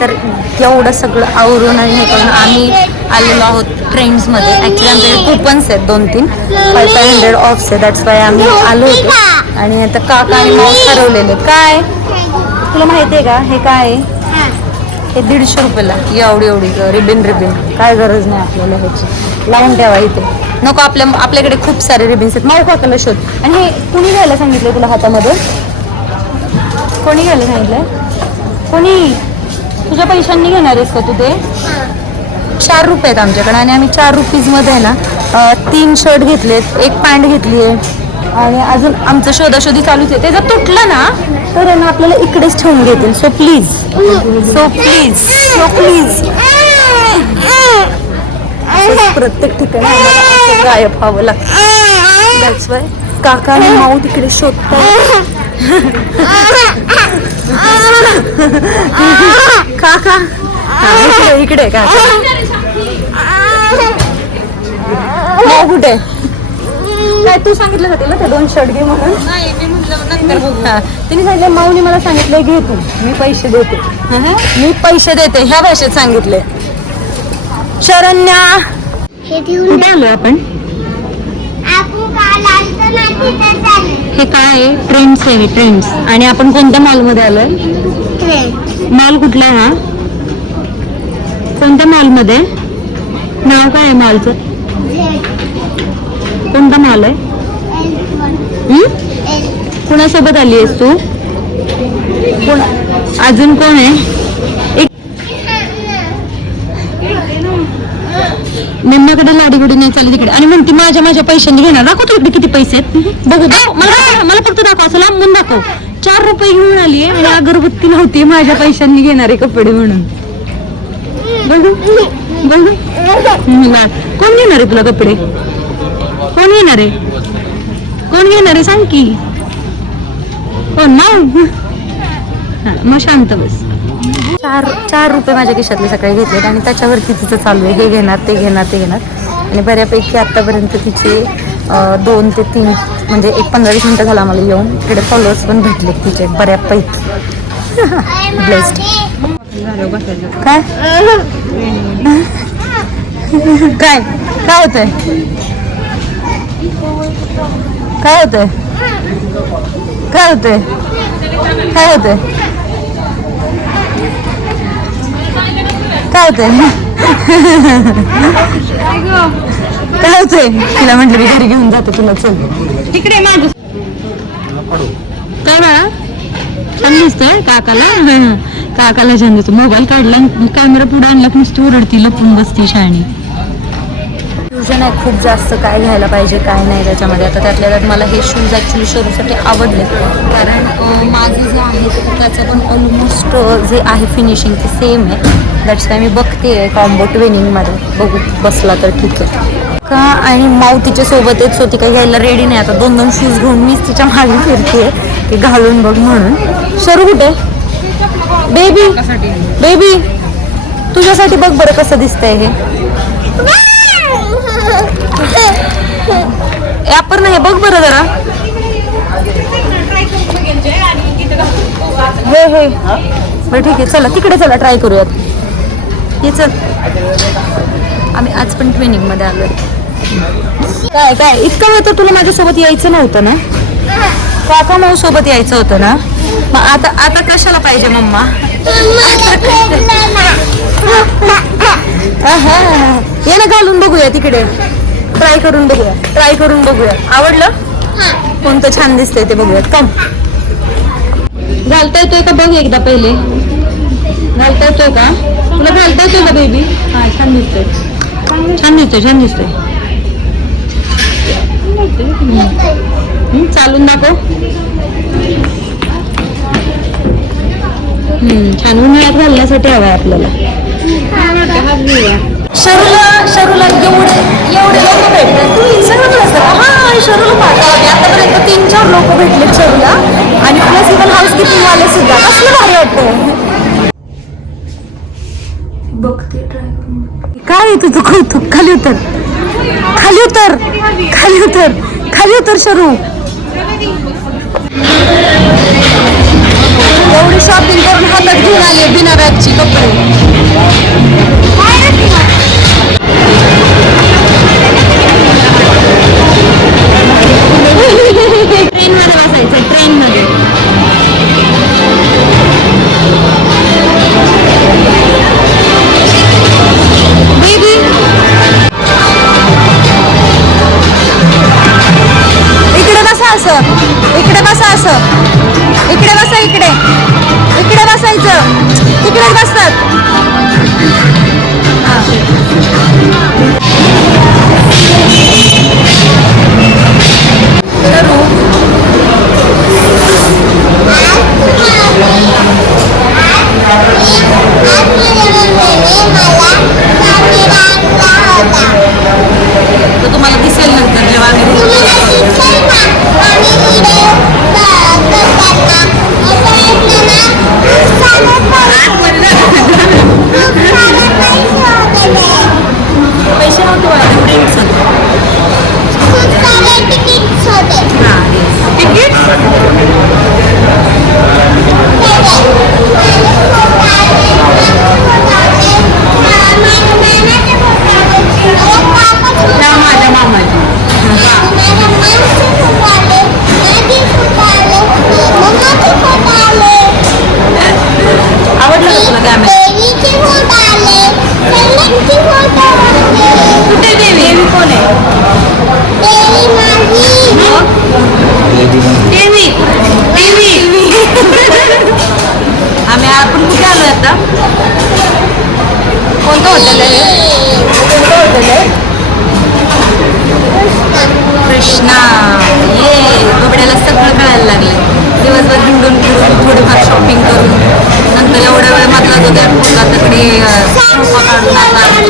तर एवढं सगळं आवरून आणि हे करून आम्ही आलेलो आहोत ट्रेंड्समध्ये. ॲक्च्युली आमच्याकडे कुपन्स आहेत दोन तीन फाय फाय हंड्रेड ऑफ्स आहे दॅट्स वाय आम्ही आलो होतो. आणि आता काका आणि माऊस ठरवलेले काय? तुला माहिती आहे का? हे काय? आहे हे दीडशे रुपयाला. एवढी एवढी रिबिन रिबिन. काय गरज नाही आपल्याला ह्याची. लावून ठेवा इथे. नको आपल्या आपल्याकडे खूप सारे रिबिन्स आहेत. माऊ काकाला शोध. आणि हे कुणी घ्यायला सांगितलं तुला हातामध्ये? कोणी घ्यायला सांगितलं कोणी? तुझ्या पैशांनी घेणार आहेस का तू ते? चार रुपये आहेत आमच्याकडे आणि आम्ही चार रुपीजमध्ये आहे ना तीन शर्ट घेतलेत एक पॅन्ट घेतली आहे. आणि अजून आमचं शोधाशोधी चालूच आहे. ते जर तुटलं ना तर आहे ना आपल्याला इकडेच ठेवून घेतील. So please so please so please प्रत्येक ठिकाणी गायब व्हावं लागतं. वाय काका आणि माऊ तिकडे शोधतात काका हा, इकडे इकडे माऊ कुठे? काय तू सांगितलं का तिला ते दोन शर्ट घे म्हणून. हा, तिने सांगितलं माऊने मला सांगितलंय घे तू. मी पैसे देते. मी पैसे देते ह्या भाषेत सांगितले. शरण्या. हे आपण? हे काय आहे? ट्रेंड्स आहे ट्रेंड्स आणि आपण कोणत्या मॉलमध्ये आलोय? मॉल कुठला आहे हा? कोणत्या मॉलमध्ये नाव काय आहे मॉलचं कोणता मॉल आहे? कुणासोबत आली आहेस तू अजून कोण आहे एक लाडीगुडी नाही चालली तिकडे. आणि म्हणते माझ्या माझ्या पैशांनी घेणार. दाखव तू इकडे किती पैसे आहेत. बघू दाखव मला मला फक्त दाखव असं लांबून दाखव. चार रुपये घेऊन आली आणि अगरबत्ती नव्हती माझ्या पैशांनी घेणारे कपडे म्हणून. बघू. बघू. कोण घेणार आहे तुला कपडे? कोण घेणार आहे? कोण घेणार आहे? सांग की. कोण? मग मग शांत बस. चार चार रुपये माझ्या खिशातले सकाळी घेतलेत आणि त्याच्यावरती तिचं चालू आहे. हे घेणार ते घेणार ते घेणार. आणि बऱ्यापैकी आत्तापर्यंत तिचे दोन ते तीन म्हणजे एक पंधरा वीस मिनटं झाला आम्हाला येऊन. इकडे फॉलोअर्स पण भेटले तिचे बऱ्यापैकी. ब्लेस्ड काय? काय? काय होतंय? काय होतंय? काय होतंय? काय होतंय? काय होतंय? काय होतंय? तिला म्हटलं मी घरी घेऊन जाते तुला चल. तिकडे माग. काय बाळा? छान दिसतोय काकाला? काकाला छान दिसतो मोबाईल काढला कॅमेरा पुढे आणला की नुसती ओरडती लपून बसती शाणी कन्फ्युजन आहे. खूप जास्त काय घ्यायला पाहिजे काय नाही त्याच्यामध्ये. आता त्यातल्या त्यात मला हे शूज ॲक्च्युली शोरूसाठी आवडले कारण माझं जे आहे त्याचं पण ऑलमोस्ट जे आहे फिनिशिंग ते सेम आहे. दॅट्स काय मी बघते आहे कॉम्बो ट्वेनिंगमध्ये बघू बसला तर ठीक आहे. का आणि माऊ तिच्या सोबतच होती काही घ्यायला रेडी नाही. आता दोन दोन शूज घेऊन मीच तिच्यामागे फिरते ते घालून बघ म्हणून. शरू कुठे? बेबी बेबी तुझ्यासाठी बघ बरं कसं दिसतंय हे. यापर नाही बघ बरं जरा. हे हे. बरं ठीक आहे. चला तिकडे चला ट्राय करूयात. हे चल. आम्ही आज पण ट्रेनिंगमध्ये आलोय. काय काय? इतकं वेळ तर तुला माझ्यासोबत यायचं नव्हतं ना? काका माऊ सोबत यायचं होतं ना? मग आता आता कशाला पाहिजे मम्मा. ये ना घालून बघूया तिकडे. ट्राय करून बघूया ट्राय करून बघूया आवडलं? कोणतं छान दिसतंय ते बघूयात. कम घालता येतोय का बघ एकदा पहिले. घालता येतोय का? तुला घालता येतोय का बेबी हा छान दिसतोय. छान दिसतोय छान दिसतोय. चालून दाखव. हम्म, छान. उन्हाळ्यात घालण्यासाठी हवाय आपल्याला. शरूला शरूला एवढे एवढे लोक भेटले सगळं असतात हा शरूला पाठवा. आतापर्यंत तीन चार लोक भेटले शरूला. आणि प्लस इव्हन हाऊसकीपिंग वाले सुद्धा? असं भारी वाटतं बघते काय तुझं कौतुक? खाली उतर. खाली उतर. खाली उतर. खाली उतर शरू. एवढी शॉपिंग करून हातात घेऊन आले बिना बॅगची कपडे. इकडे बसा असं. इकडे बसा असं. इकडे बसा इकडे. इकडे हॉटेल आहे कोणतं हॉटेल आहे कृष्णा ये बबड्याला सगळं कळायला लागलं. दिवसभर हिंडून फिरून थोडीफार शॉपिंग करून नंतर एवढा वेळ मधला जो त्या पोला तिकडे काढून